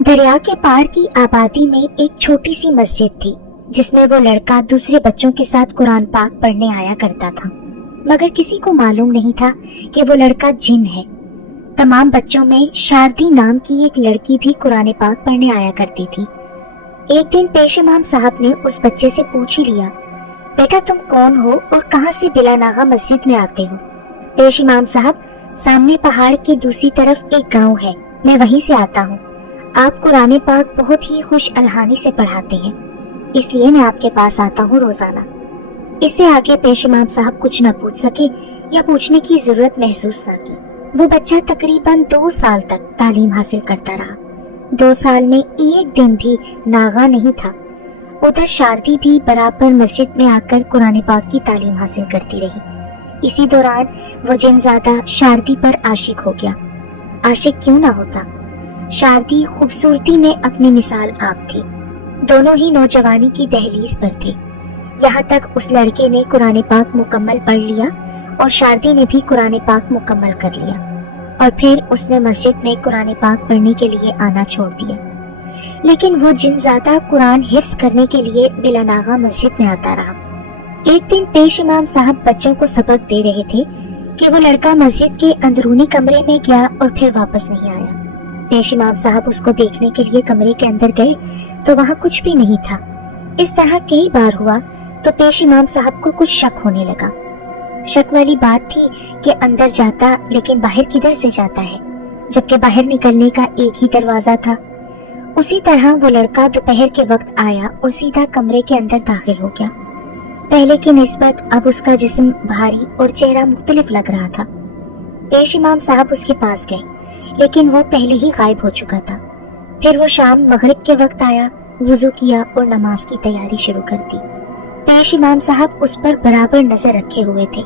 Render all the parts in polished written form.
دریا کے پار کی آبادی میں ایک چھوٹی سی مسجد تھی جس میں وہ لڑکا دوسرے بچوں کے ساتھ قرآن پاک پڑھنے آیا کرتا تھا، مگر کسی کو معلوم نہیں تھا کہ وہ لڑکا جن ہے۔ تمام بچوں میں شاردی نام کی ایک لڑکی بھی قرآن پاک پڑھنے آیا کرتی تھی۔ ایک دن پیش امام صاحب نے اس بچے سے پوچھ ہی لیا، بیٹا تم کون ہو اور کہاں سے بلا ناغہ مسجد میں آتے ہو؟ پیش امام صاحب، سامنے پہاڑ کی دوسری طرف ایک گاؤں ہے، میں وہیں سے آتا ہوں۔ آپ قرآن پاک بہت ہی خوش الحانی سے پڑھاتے ہیں، اس لیے میں آپ کے پاس آتا ہوں روزانہ۔ اس سے آگے پیش امام صاحب کچھ نہ پوچھ سکے یا پوچھنے کی ضرورت محسوس نہ کی۔ وہ بچہ تقریباً 2 سال تک تعلیم حاصل کرتا رہا۔ 2 سال میں ایک دن بھی ناغہ نہیں تھا۔ ادھر شاردی بھی برابر مسجد میں آ کر قرآن پاک کی تعلیم حاصل کرتی رہی۔ اسی دوران وہ جن زادہ شاردی پر عاشق ہو گیا۔ عاشق کیوں نہ ہوتا؟ شاردی خوبصورتی میں اپنی مثال آپ تھی۔ دونوں ہی نوجوانی کی دہلیز پر تھے، یہاں تک اس لڑکے نے قرآن پاک مکمل پڑھ لیا اور شاردی نے بھی قرآن پاک مکمل کر لیا، اور پھر اس نے مسجد میں قرآن پاک پڑھنے کے لیے آنا چھوڑ دیا۔ لیکن وہ جن زادہ قرآن حفظ کرنے کے لیے بلا ناغہ مسجد میں آتا رہا۔ ایک دن پیش امام صاحب بچوں کو سبق دے رہے تھے کہ وہ لڑکا مسجد کے اندرونی کمرے میں گیا اور پھر واپس نہیں آیا۔ پیش امام صاحب اس کو دیکھنے کے لیے کمرے کے اندر گئے تو وہاں کچھ بھی نہیں تھا۔ اس طرح کئی بار ہوا تو پیش امام صاحب کو کچھ شک ہونے لگا۔ شک والی بات تھی کہ اندر جاتا لیکن باہر کدھر سے جاتا ہے، جبکہ باہر نکلنے کا ایک ہی دروازہ تھا۔ اسی طرح وہ لڑکا دوپہر کے وقت آیا اور سیدھا کمرے کے اندر داخل ہو گیا۔ پہلے کی نسبت اب اس کا جسم بھاری اور چہرہ مختلف لگ رہا تھا۔ پیش امام صاحب اس کے پاس گئے لیکن وہ پہلے ہی غائب ہو چکا تھا۔ پھر وہ شام مغرب کے وقت آیا، وضو کیا اور نماز کی تیاری شروع کر دی۔ پیش امام صاحب اس پر برابر نظر رکھے ہوئے تھے۔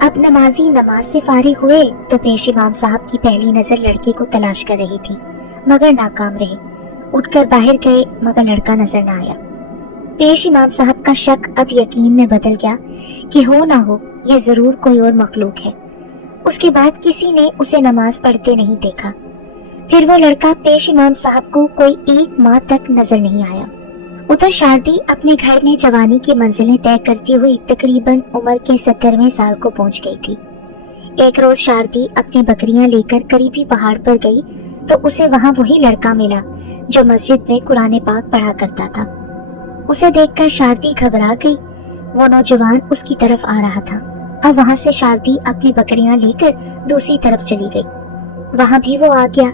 اب نمازی نماز سے فارغ ہوئے تو پیش امام صاحب کی پہلی نظر لڑکے کو تلاش کر رہی تھی، مگر ناکام رہے۔ اٹھ کر باہر گئے مگر لڑکا نظر نہ آیا۔ پیش امام صاحب کا شک اب یقین میں بدل گیا کہ ہو نہ ہو یہ ضرور کوئی اور مخلوق ہے۔ اس کے بعد کسی نے اسے نماز پڑھتے نہیں دیکھا۔ پھر وہ لڑکا پیش امام صاحب کو کوئی 1 ماہ تک نظر نہیں آیا۔ ادھر شاردی اپنے گھر میں جوانی کی منزلیں طے کرتی ہوئی تقریباً عمر کے 17ویں سال کو پہنچ گئی تھی۔ ایک روز شاردی اپنی بکریاں لے کر قریبی پہاڑ پر گئی تو اسے وہاں وہی لڑکا ملا جو مسجد میں قرآن پاک پڑھا کرتا تھا۔ اسے دیکھ کر شاردی گھبرا گئی۔ وہ نوجوان اس کی طرف آ رہا تھا۔ اب وہاں سے شاردی اپنی بکریاں لے کر دوسری طرف چلی گئی۔ وہاں بھی وہ آ گیا۔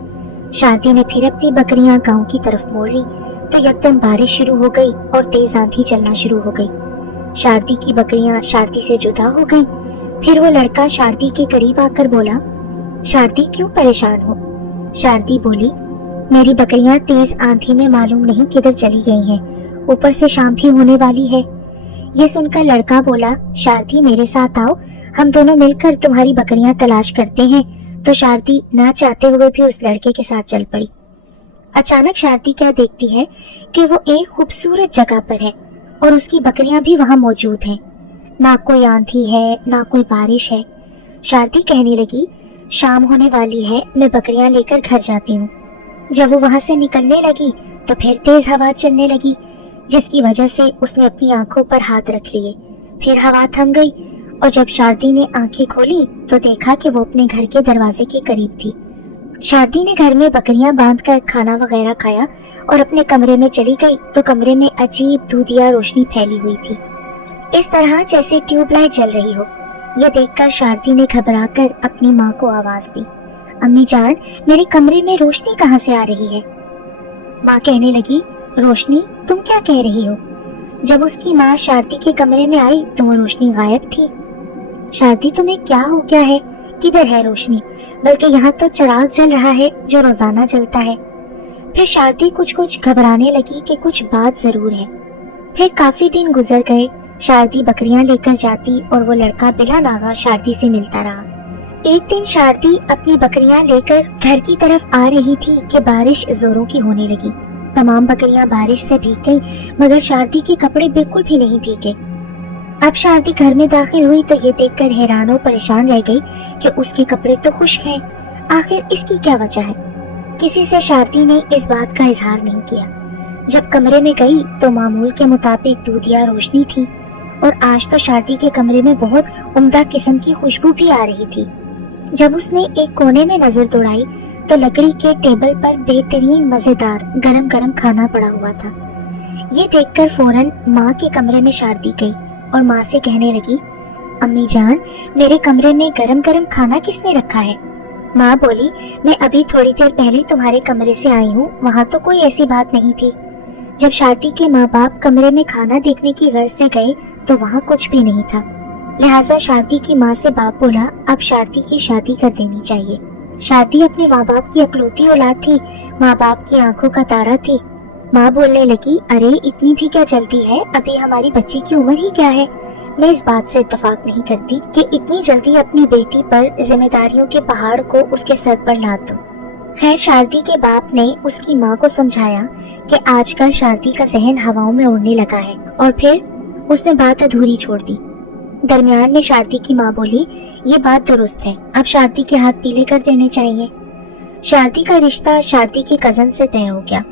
شاردی نے پھر اپنی بکریاں گاؤں کی طرف موڑ لی تو یکدم بارش شروع ہو گئی اور تیز آندھی چلنا شروع ہو گئی۔ شاردی کی بکریاں شاردی سے جدا ہو گئی۔ پھر وہ لڑکا شاردی کے قریب آ کر بولا، شاردی کیوں پریشان ہو؟ شاردی بولی، میری بکریاں تیز آندھی میں معلوم نہیں کدھر چلی گئی ہیں، اوپر سے شام بھی ہونے والی ہے۔ یہ سن کر لڑکا بولا، شاردی میرے ساتھ آؤ، ہم دونوں مل کر تمہاری بکریاں تلاش کرتے ہیں۔ تو شاردی نہ چاہتے ہوئے بھی اس لڑکے کے ساتھ چل پڑی۔ اچانک شاردی کیا دیکھتی ہے کہ وہ ایک خوبصورت جگہ پر ہے اور اس کی بکریاں بھی وہاں موجود ہیں۔ نہ کوئی آندھی ہے نہ کوئی بارش ہے۔ شاردی کہنے لگی، شام ہونے والی ہے، میں بکریاں لے کر گھر جاتی ہوں۔ جب وہ وہاں سے نکلنے لگی تو پھر تیز ہوا چلنے لگی، جس کی وجہ سے اس نے اپنی آنکھوں پر ہاتھ رکھ لیے۔ پھر ہوا تھم گئی اور جب شاردی نے آنکھیں کھولی تو دیکھا کہ وہ اپنے گھر کے دروازے کے قریب تھی۔ شاردی نے گھر میں بکریاں باندھ کر کھانا وغیرہ کھایا اور اپنے کمرے میں چلی گئی تو کمرے میں عجیب دودھیا روشنی پھیلی ہوئی تھی، اس طرح جیسے ٹیوب لائٹ جل رہی ہو۔ یہ دیکھ کر شاردی نے گھبرا کر اپنی ماں کو آواز دی، امی جان، میرے کمرے میں روشنی کہاں سے آ رہی ہے؟ ماں کہنے لگی، روشنی؟ تم کیا کہہ رہی ہو؟ جب اس کی ماں شاردی کے کمرے میں آئی تو وہ روشنی غائب تھی۔ شاردی، تمہیں کیا ہو گیا ہے؟ کدھر ہے روشنی؟ بلکہ یہاں تو چراغ جل رہا ہے جو روزانہ جلتا ہے۔ پھر شاردی کچھ گھبرانے لگی کہ کچھ بات ضرور ہے۔ پھر کافی دن گزر گئے، شاردی بکریاں لے کر جاتی اور وہ لڑکا بلا ناغہ شاردی سے ملتا رہا۔ ایک دن شاردی اپنی بکریاں لے کر گھر کی طرف آ رہی تھی کہ بارش زوروں کی ہونے لگی۔ تمام بکریاں بارش سے بھیگ گئی مگر شاردی کے کپڑے بالکل بھی نہیں بھیگے۔ اب شاردی گھر میں داخل ہوئی تو یہ دیکھ کر حیران و پریشان رہ گئی کہ اس کے کپڑے تو خشک ہیں، آخر اس کی کیا وجہ ہے؟ किसी से शारदी ने इस बात का इजहार नहीं किया। जब कमरे में गई तो मामूल के मुताबिक दूधिया रोशनी थी और आज तो शारदी के कमरे में बहुत उम्दा किस्म की खुशबू भी आ रही थी। जब उसने एक कोने में नजर दौड़ाई तो लकड़ी के टेबल पर बेहतरीन मजेदार गरम गरम खाना पड़ा हुआ था। ये देखकर फौरन माँ के कमरे में शारदी गई और माँ से कहने लगी, अम्मी जान, मेरे कमरे में गरम गरम खाना किसने रखा है? माँ बोली, मैं अभी थोड़ी देर पहले तुम्हारे कमरे से आई हूँ, वहाँ तो कोई ऐसी बात नहीं थी। जब शारदी के माँ बाप कमरे में खाना देखने की गर्ज से गए तो वहाँ कुछ भी नहीं था। लिहाजा शारदी की माँ से बाप बोला, अब शारदी की शादी कर देनी चाहिए। शारदी अपने माँ बाप की अकलौती औलाद थी, माँ बाप की आंखों का तारा थी। माँ बोलने लगी, अरे इतनी भी क्या जल्दी है, अभी हमारी बच्ची की उम्र ही क्या है। मैं इस बात से इत्तेफाक नहीं करती कि इतनी जल्दी अपनी बेटी पर जिम्मेदारियों के पहाड़ को उसके सर पर लाद दो। खैर, शारदी के बाप ने उसकी माँ को समझाया कि आजकल शारदी का जहन हवाओं में उड़ने लगा है, और फिर उसने बात अधूरी छोड़ दी। दरमियान में शारदी की माँ बोली, ये बात दुरुस्त है, अब शारदी के हाथ पीले कर देने चाहिए। शारदी का रिश्ता शारदी के कजन से तय हो गया।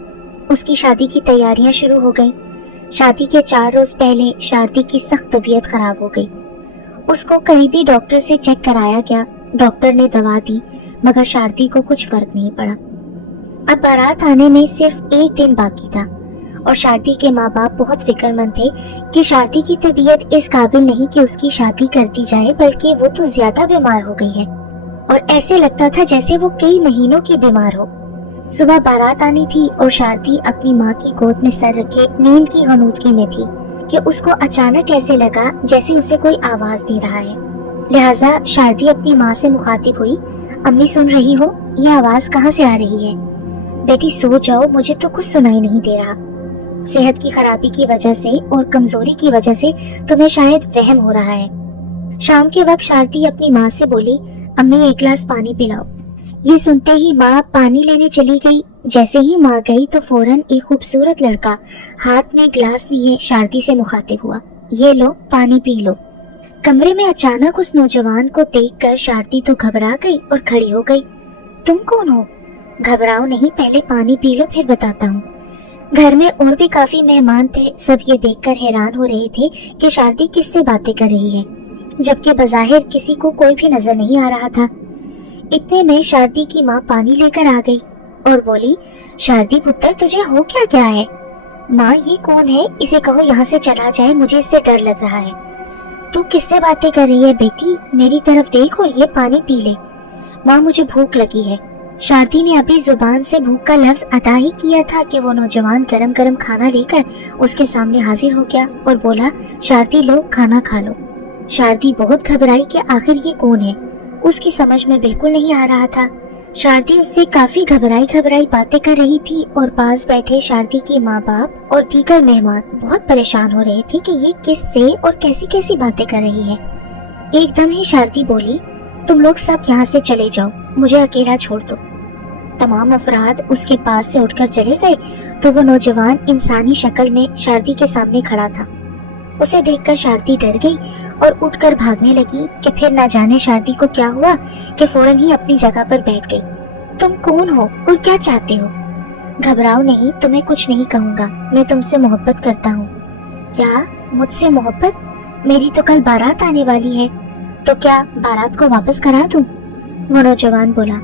उसकी शादी की तैयारियां शुरू हो गईं। शादी के 4 रोज पहले शारदी की सख्त तबीयत खराब हो गई। उसको करीबी डॉक्टर से चेक कराया गया। डॉक्टर ने दवा दी, मगर शारदी को कुछ फर्क नहीं पड़ा। अब बारात आने में सिर्फ 1 दिन बाकी था और शारदी के माँ बाप बहुत फिक्रमंद थे कि शारदी की तबीयत इस काबिल नहीं कि उसकी शादी कर दी जाए, बल्कि वो तो ज्यादा बीमार हो गई है और ऐसे लगता था जैसे वो कई महीनों की बीमार हो। सुबह बारात आनी थी और शारदी अपनी माँ की गोद में सर रखे नींद की गनूदगी में थी कि उसको अचानक ऐसे लगा जैसे उसे कोई आवाज दे रहा है। लिहाजा शारदी अपनी माँ से मुखातिब हुई, अम्मी सुन रही हो, ये आवाज कहाँ से आ रही है? बेटी सो जाओ, मुझे तो कुछ सुनाई नहीं दे रहा। सेहत की खराबी की वजह से और कमजोरी की वजह से तुम्हें शायद वहम हो रहा है। शाम के वक्त शारदी अपनी माँ से बोली, अम्मी 1 गिलास पानी पिलाओ। ये सुनते ही माँ पानी लेने चली गई। जैसे ही माँ गई तो फौरन एक खूबसूरत लड़का हाथ में गिलास लिए शारदी से मुखातिब हुआ, ये लो पानी पी लो। कमरे में अचानक उस नौजवान को देखकर शारदी तो घबरा गई और खड़ी हो गई। तुम कौन हो? घबराओ नहीं, पहले पानी पी लो फिर बताता हूँ। घर में और भी काफी मेहमान थे। सब ये देखकर हैरान हो रहे थे कि शारदी किससे बातें कर रही है, जबकि बज़ाहिर किसी को कोई भी नजर नहीं आ रहा था। इतने में शारदी की माँ पानी लेकर आ गई और बोली, शारदी पुत्र, तुझे हो क्या क्या है? माँ, ये कौन है? इसे कहो यहाँ से चला जाए, मुझे इससे डर लग रहा है। तू किससे बातें कर रही है बेटी? मेरी तरफ देख और ये पानी पी ले। माँ, मुझे भूख लगी है। शारदी ने अभी जुबान से भूख का लफ्ज अदा ही किया था कि वो नौजवान गरम गरम खाना लेकर उसके सामने हाजिर हो गया और बोला, शारदी लो, खाना खा लो। शारदी बहुत घबराई कि आखिर ये कौन है। उसकी समझ में बिल्कुल नहीं आ रहा था। शारदी उससे काफी घबराई बातें कर रही थी और पास बैठे शारदी की माँ बाप और दीगर मेहमान बहुत परेशान हो रहे थे कि ये किससे और कैसी कैसी बातें कर रही है। एकदम ही शारदी बोली, तुम लोग सब यहाँ से चले जाओ, मुझे अकेला छोड़ दो। तमाम अफराद उसके पास से उठकर चले गए तो वो नौजवान इंसानी शक्ल में शारदी के सामने खड़ा था। उसे देखकर शारदी डर गई और उठकर भागने लगी कि फिर ना जाने शारदी को क्या हुआ कि फौरन ही अपनी जगह पर बैठ गई। तुम कौन हो और क्या चाहते हो? घबराओ नहीं, तुम्हें कुछ नहीं कहूँगा, मैं तुमसे मोहब्बत करता हूँ। क्या मुझसे मोहब्बत? मेरी तो कल बारात आने वाली है, तो क्या बारात को वापस करा दूं? वो नौजवान बोला,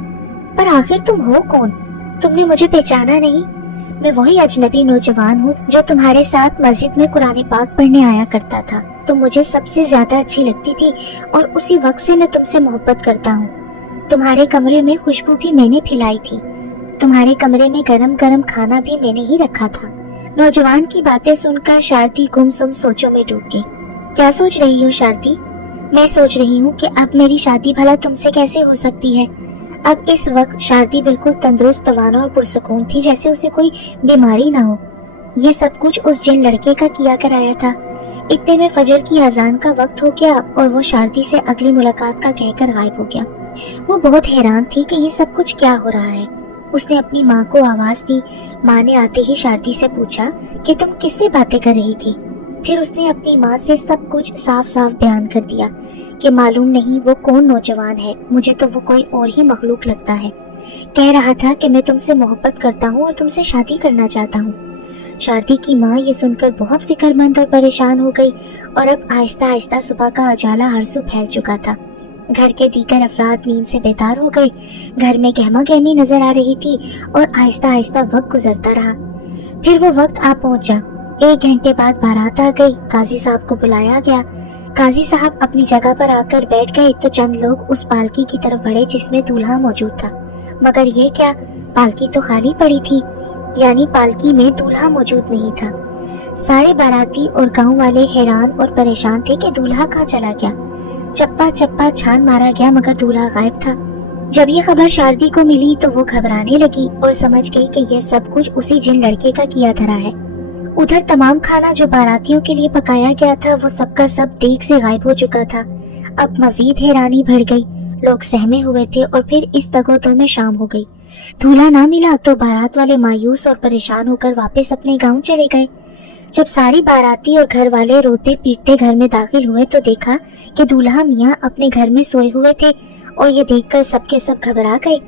पर आखिर तुम हो कौन? तुमने मुझे पहचाना नहीं? मैं वही अजनबी नौजवान हूँ जो तुम्हारे साथ मस्जिद में कुरान पाक पढ़ने आया करता था। तुम मुझे सबसे ज्यादा अच्छी लगती थी और उसी वक्त से मैं तुमसे मोहब्बत करता हूँ। तुम्हारे कमरे में खुशबू भी मैंने फैलाई थी, तुम्हारे कमरे में गरम गरम खाना भी मैंने ही रखा था। नौजवान की बातें सुनकर शारदी गुमसुम सोचों में डूब गई। क्या सोच रही हो शारदी? मैं सोच रही हूँ कि अब मेरी शादी भला तुमसे कैसे हो सकती है। अब इस वक्त शारदी बिल्कुल तंदुरुस्त, तवाना और पुरसकून थी, जैसे उसे कोई बीमारी ना हो। ये सब कुछ उस जिन लड़के का किया कराया था। इतने में फजर की अजान का वक्त हो गया और वो शारदी से अगली मुलाकात का कहकर गायब हो गया। वो बहुत हैरान थी कि ये सब कुछ क्या हो रहा है। उसने अपनी माँ को आवाज दी। माँ ने आते ही शारदी से पूछा कि तुम किससे बातें कर रही थी। फिर उसने अपनी माँ से सब कुछ साफ साफ बयान कर दिया कि मालूम नहीं वो कौन नौजवान है, मुझे तो वो कोई और ही मखलूक लगता है। कह रहा था कि मैं तुमसे मोहब्बत करता हूँ और तुमसे शादी करना चाहता हूँ। शारदी की माँ ये सुनकर बहुत फिक्रमंद और परेशान हो गई और अब आहिस्ता आहिस्ता सुबह का उजाला हर सू फैल चुका था। घर के दीगर अफराद नींद से बेदार हो गए। घर में गहमा गहमी नजर आ रही थी और आहिस्ता आहिस्ता वक्त गुजरता रहा। फिर वो वक्त आ पहुंचा। 1 घंटे बाद बारात आ गई। काजी साहब को बुलाया गया। काजी साहब अपनी जगह पर आकर बैठ गए तो चंद लोग उस पालकी की तरफ बढ़े जिसमें दूल्हा मौजूद था। मगर ये क्या, पालकी तो खाली पड़ी थी, यानी पालकी में दूल्हा मौजूद नहीं था। सारे बाराती और गांव वाले हैरान और परेशान थे कि दूल्हा कहाँ चला गया। चप्पा चप्पा छान मारा गया मगर दूल्हा गायब था। जब ये खबर शारदी को मिली तो वो घबराने लगी और समझ गई कि यह सब कुछ उसी जिन लड़के का किया धरा है। उधर तमाम खाना जो बारातियों के लिए पकाया गया था वो सबका सब देख से गायब हो चुका था। अब मजीद हैरानी बढ़ गई। लोग सहमे हुए थे और फिर इस तगोदो में शाम हो गई। दूल्हा ना मिला तो बारात वाले मायूस और परेशान होकर वापस अपने गांव चले गए। जब सारी बाराती और घर वाले रोते पीटते घर में दाखिल हुए तो देखा कि दूल्हा मियाँ अपने घर में सोए हुए थे और ये देखकर सबके सब घबरा गए।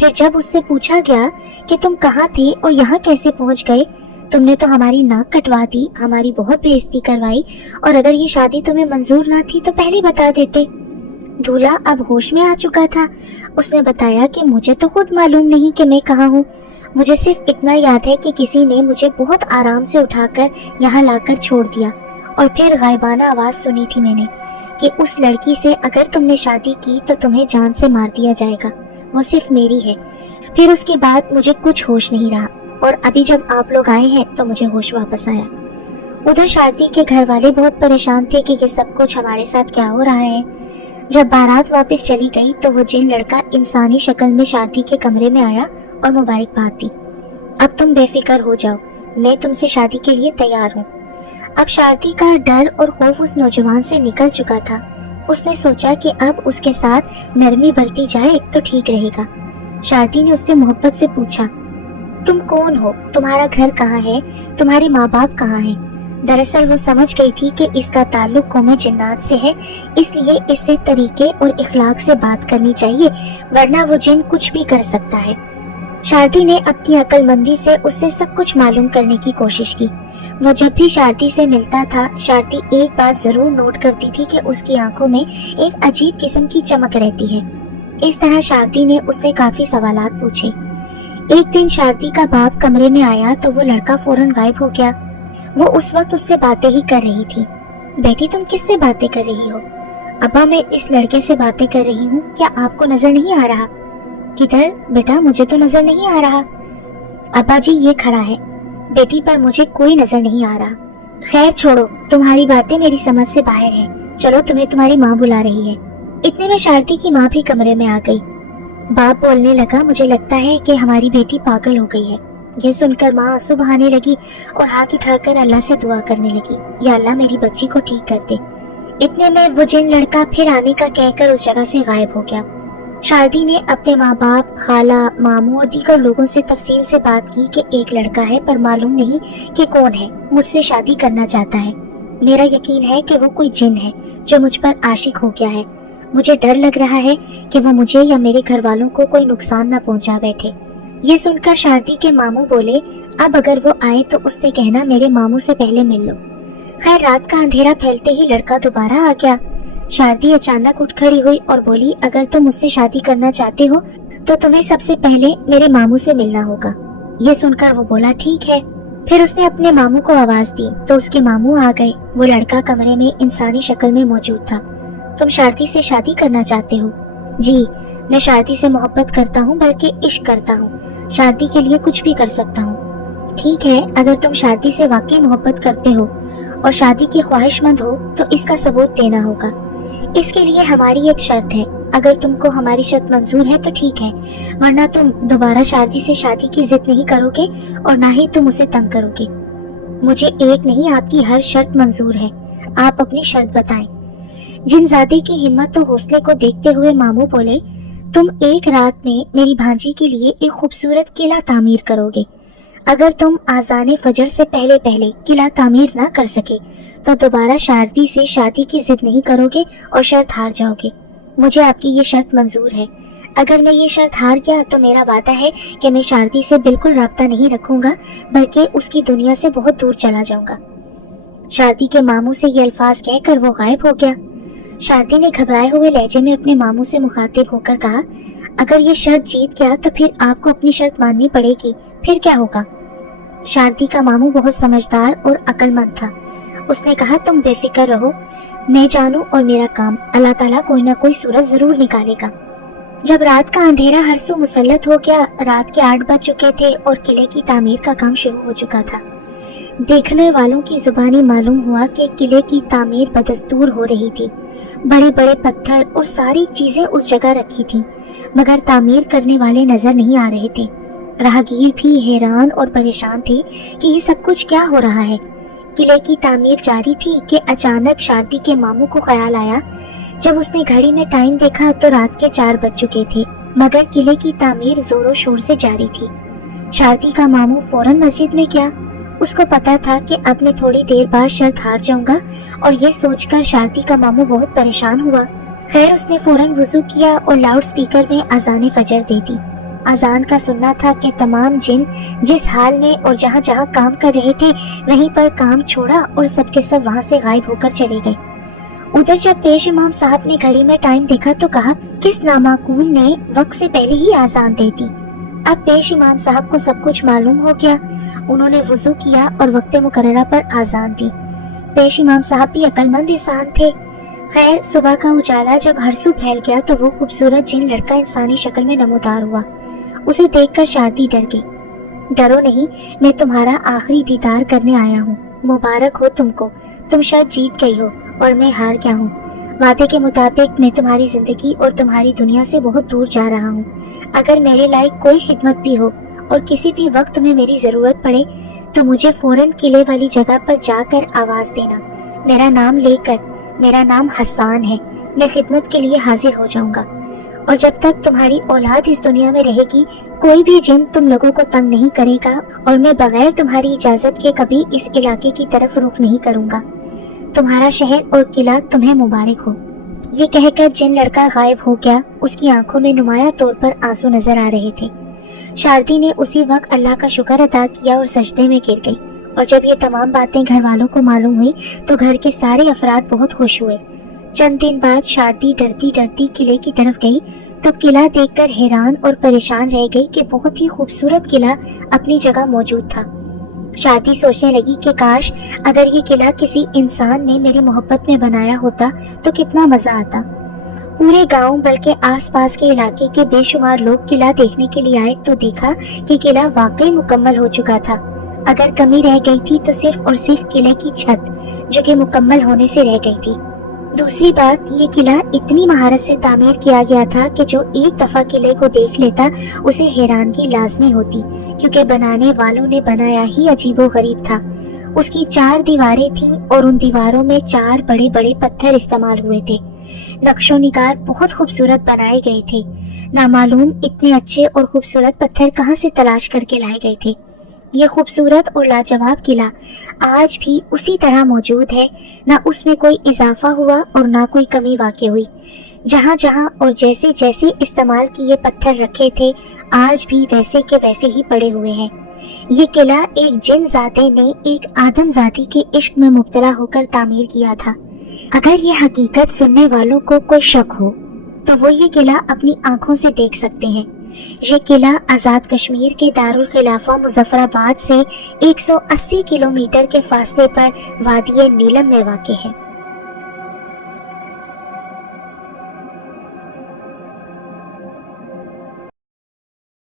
फिर जब उससे पूछा गया कि तुम कहाँ थे और यहाँ कैसे पहुँच गए, तुमने तो हमारी नाक कटवा दी, हमारी बहुत बेइज्जती करवाई, और अगर ये शादी तुम्हें मंजूर ना थी तो पहले बता देते। दूल्हा अब होश में आ चुका था। उसने बताया कि मुझे तो खुद मालूम नहीं कि मैं कहाँ हूँ। मुझे सिर्फ इतना याद है कि किसी ने मुझे बहुत आराम से उठाकर यहाँ लाकर छोड़ दिया और फिर गायबाना आवाज सुनी थी मैंने कि उस लड़की से अगर तुमने शादी की तो तुम्हें जान से मार दिया जाएगा, वो सिर्फ मेरी है। फिर उसके बाद मुझे कुछ होश नहीं रहा और अभी जब आप लोग आए हैं तो मुझे होश वापस आया। उधर शारदी के घर वाले बहुत परेशान थे कि ये सब कुछ हमारे साथ क्या हो रहा है। जब बारात वापस चली गई तो वो जिन लड़का इंसानी शक्ल में शारदी के कमरे में आया और मुबारकबाद दी। अब तुम बेफिक्र हो जाओ, मैं तुमसे शादी के लिए तैयार हूँ। अब शारदी का डर और खौफ उस नौजवान से निकल चुका था। उसने सोचा कि अब उसके साथ नरमी बरती जाए तो ठीक रहेगा। शारदी ने उससे मोहब्बत से पूछा, तुम कौन हो, तुम्हारा घर कहाँ है, तुम्हारे माँ बाप कहाँ हैं? दरअसल वो समझ गई थी कि इसका ताल्लुक कौमे जिन्नात से है, इसलिए इससे तरीके और इखलाक से बात करनी चाहिए, वरना वो जिन कुछ भी कर सकता है। शारदी ने अपनी अक्लमंदी से उससे सब कुछ मालूम करने की कोशिश की। वो जब भी शारदी से मिलता था, शारदी एक बात जरूर नोट करती थी कि उसकी आंखों में एक अजीब किस्म की चमक रहती है। इस तरह शारदी ने उससे काफी सवालात पूछे। एक दिन शारदी का बाप कमरे में आया तो वो लड़का फौरन गायब हो गया। वो उस वक्त उससे बातें ही कर रही थी। बेटी, तुम किससे बातें कर रही हो? अब्बा, मैं इस लड़के से बातें कर रही हूँ, क्या आपको नजर नहीं आ रहा? किधर बेटा, मुझे तो नजर नहीं आ रहा। अब्बा जी, ये खड़ा है। बेटी, पर मुझे कोई नजर नहीं आ रहा। खैर छोड़ो, तुम्हारी बातें मेरी समझ से बाहर हैं। चलो, तुम्हें तुम्हारी माँ बुला रही है। इतने में शारदी की माँ भी कमरे में आ गई। बाप बोलने लगा, मुझे लगता है कि हमारी बेटी पागल हो गई है। ये सुनकर माँ आंसू बहाने लगी और हाथ उठाकर अल्लाह से दुआ करने लगी, या अल्लाह मेरी बच्ची को ठीक कर दे। इतने में वो जिन लड़का फिर आने का कहकर उस जगह से गायब हो गया। शारदी ने अपने माँ बाप, खाला, मामू और दीगर लोगों से तफसील से बात की कि एक लड़का है पर मालूम नहीं कि कौन है, मुझसे शादी करना चाहता है। मेरा यकीन है कि वो कोई जिन है जो मुझ पर आशिक हो गया है। मुझे डर लग रहा है कि वो मुझे या मेरे घर वालों को कोई नुकसान न पहुंचा बैठे। ये सुनकर शारदी के मामू बोले, अब अगर वो आए तो उससे कहना मेरे मामू से पहले मिल लो। खैर, रात का अंधेरा फैलते ही लड़का दोबारा आ गया। शारदी अचानक उठ खड़ी हुई और बोली, अगर तुम मुझसे शादी करना चाहते हो तो तुम्हें सबसे पहले मेरे मामू से मिलना होगा। ये सुनकर वो बोला, ठीक है। फिर उसने अपने मामू को आवाज दी तो उसके मामू आ गए। वो लड़का कमरे में इंसानी शक्ल में मौजूद था। तुम शारदी से शादी करना चाहते हो? जी, मैं शारदी से मोहब्बत करता हूँ, बल्कि इश्क करता हूँ। शारदी के लिए कुछ भी कर सकता हूँ। ठीक है, अगर तुम शारदी से वाकई मोहब्बत करते हो और शादी की ख्वाहिशमंद हो तो इसका सबूत देना होगा। इसके लिए हमारी एक शर्त है। अगर तुमको हमारी शर्त मंजूर है तो ठीक है, वरना तुम दोबारा शारदी से शादी की जिद नहीं करोगे और ना ही तुम उसे तंग करोगे। मुझे एक नहीं, आपकी हर शर्त मंजूर है। आप अपनी शर्त बताएं। जिनजादे की हिम्मत और हौसले को देखते हुए मामू बोले, तुम एक रात में मेरी भांजी के लिए एक खूबसूरत किला तामीर करोगे। अगर तुम आज़ान फजर से पहले पहले किला तामीर ना कर सके तो दोबारा शारदी से शादी की जिद नहीं करोगे और शर्त हार जाओगे। मुझे आपकी ये शर्त मंजूर है। اگر میں یہ شرط ہار گیا تو میرا وعدہ ہے کہ میں شاردی سے بالکل رابطہ نہیں رکھوں گا، بلکہ اس کی دنیا سے بہت دور چلا جاؤں گا۔ شاردی کے ماموں سے یہ الفاظ کہہ کر وہ غائب ہو گیا۔ شاردی نے گھبرائے ہوئے لہجے میں اپنے ماموں سے مخاطب ہو کر کہا، اگر یہ شرط جیت گیا تو پھر آپ کو اپنی شرط ماننی پڑے گی، پھر کیا ہوگا؟ شاردی کا ماموں بہت سمجھدار اور عقل مند تھا۔ اس نے کہا، تم بے فکر رہو، میں جانوں اور میرا کام، اللہ تعالیٰ کوئی نہ کوئی صورت ضرور نکالے گا۔ جب رات کا اندھیرا ہر سو مسلط ہو گیا، رات کے 8 بج چکے تھے اور قلعے کی تعمیر کا کام شروع ہو چکا تھا۔ دیکھنے والوں کی زبانی معلوم ہوا کہ قلعے کی تعمیر بدستور ہو رہی تھی۔ بڑے بڑے پتھر اور ساری چیزیں اس جگہ رکھی تھیں، مگر تعمیر کرنے والے نظر نہیں آ رہے تھے۔ راہگیر بھی حیران اور پریشان تھے کہ یہ سب کچھ کیا ہو رہا ہے۔ قلعے کی تعمیر جاری تھی کہ اچانک شاردی کے ماموں کو خیال آیا۔ جب اس نے گھڑی میں ٹائم دیکھا تو رات کے 4 بج چکے تھے، مگر قلعے کی تعمیر زور و شور سے جاری تھی۔ شاردی کا ماموں فوراً مسجد میں گیا۔ اس کو پتا تھا کہ اب میں تھوڑی دیر بعد شرط ہار جاؤں گا، اور یہ سوچ کر شاردی کا ماموں بہت پریشان ہوا۔ خیر، اس نے فوراً وضو کیا اور لاؤڈ سپیکر میں اذان فجر دے دی۔ اذان کا سننا تھا کہ تمام جن جس حال میں اور جہاں جہاں کام کر رہے تھے وہیں پر کام چھوڑا اور سب کے سب وہاں سے غائب ہو کر چلے گئے۔ ادھر جب پیش امام صاحب نے گھڑی میں ٹائم دیکھا تو کہا، کس نامعقول نے وقت سے پہلے ہی اذان دے دی۔ اب پیش امام صاحب کو سب کچھ معلوم ہو گیا۔ انہوں نے وضو کیا اور وقت مقررہ پر اذان دی۔ پیش امام صاحب بھی عقل مند انسان تھے۔ خیر، صبح کا اجالا جب ہر سو پھیل گیا تو وہ خوبصورت جن لڑکا انسانی شکل میں نمودار ہوا۔ اسے دیکھ کر شاردی ڈر گئی۔ ڈرو نہیں، میں تمہارا آخری دیدار کرنے آیا ہوں۔ مبارک ہو تم کو، تم شرط جیت گئی ہو اور میں ہار گیا ہوں۔ وعدے کے مطابق میں تمہاری زندگی اور تمہاری دنیا سے بہت دور جا رہا ہوں۔ اگر میرے لائق کوئی خدمت بھی ہو اور کسی بھی وقت تمہیں میری ضرورت پڑے تو مجھے فوراً قلعے والی جگہ پر جا کر آواز دینا، میرا نام لے کر۔ میرا نام حسان ہے، میں خدمت کے لیے حاضر ہو جاؤں گا، اور جب تک تمہاری اولاد اس دنیا میں رہے گی کوئی بھی جن تم لوگوں کو تنگ نہیں کرے گا، اور میں بغیر تمہاری اجازت کے کبھی اس علاقے کی طرف رخ نہیں کروں گا۔ تمہارا شہر اور قلعہ تمہیں مبارک ہو۔ یہ کہہ کر جن لڑکا غائب ہو گیا۔ اس کی آنکھوں میں نمایاں طور پر آنسو نظر آ رہے تھے۔ شاردی نے اسی وقت اللہ کا شکر ادا کیا اور سجدے میں گر گئی، اور جب یہ تمام باتیں گھر والوں کو معلوم ہوئی تو گھر کے سارے افراد بہت خوش ہوئے۔ چند دن بعد شاردی ڈرتی ڈرتی قلعے کی طرف گئی تو قلعہ دیکھ کر حیران اور پریشان رہ گئی کہ بہت ہی خوبصورت قلعہ اپنی جگہ موجود تھا۔ شاردی سوچنے لگی کہ کاش اگر یہ قلعہ کسی انسان نے میری محبت میں بنایا ہوتا تو کتنا مزہ آتا۔ پورے گاؤں بلکہ آس پاس کے علاقے کے بے شمار لوگ قلعہ دیکھنے کے لیے آئے تو دیکھا کہ قلعہ واقعی مکمل ہو چکا تھا۔ اگر کمی رہ گئی تھی تو صرف اور صرف قلعے کی چھت، جو کہ مکمل ہونے سے رہ گئی تھی۔ دوسری بات، یہ قلعہ اتنی مہارت سے تعمیر کیا گیا تھا کہ جو ایک دفعہ قلعے کو دیکھ لیتا اسے حیرانگی لازمی ہوتی، کیونکہ بنانے والوں نے بنایا ہی عجیب و غریب تھا۔ اس کی 4 دیواریں تھیں اور ان دیواروں میں 4 بڑے بڑے پتھر استعمال ہوئے تھے۔ نقش و نگار بہت خوبصورت بنائے گئے تھے۔ نامعلوم اتنے اچھے اور خوبصورت پتھر کہاں سے تلاش کر کے لائے گئے تھے۔ یہ خوبصورت اور لاجواب قلعہ آج بھی اسی طرح موجود ہے، نہ اس میں کوئی اضافہ ہوا اور نہ کوئی کمی واقع ہوئی۔ جہاں جہاں اور جیسے جیسے استعمال کیے پتھر رکھے تھے آج بھی ویسے کے ویسے ہی پڑے ہوئے ہیں۔ یہ قلعہ ایک جن زادے نے ایک آدم زادی کے عشق میں مبتلا ہو کر تعمیر کیا تھا۔ اگر یہ حقیقت سننے والوں کو کوئی شک ہو تو وہ یہ قلعہ اپنی آنکھوں سے دیکھ سکتے ہیں۔ یہ قلعہ آزاد کشمیر کے دارالخلافہ مظفر آباد سے 180 کلومیٹر کے فاصلے پر وادی نیلم میں واقع ہے۔